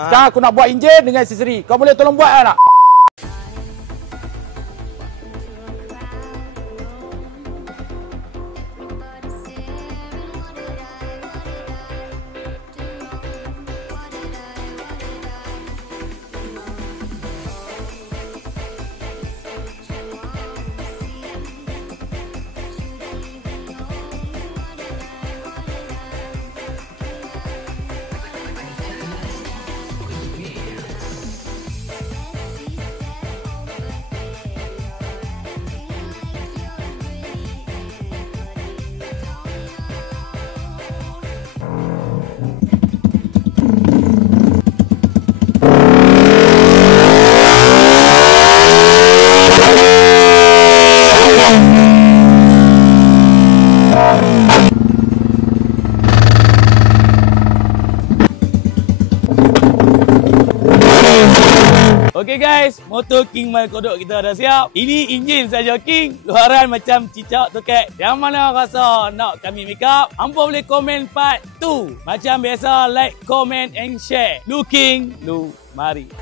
Sekarang aku nak buat enjin dengan aksesori. Kau boleh tolong buat tak? Okey guys, motor King Mal Kodok kita dah siap. Ini enjin saja King. Luaran macam cicak toket. Yang mana rasa nak kami make up? Hampa boleh komen part 2. Macam biasa, like, comment and share. Lu King, lu mari.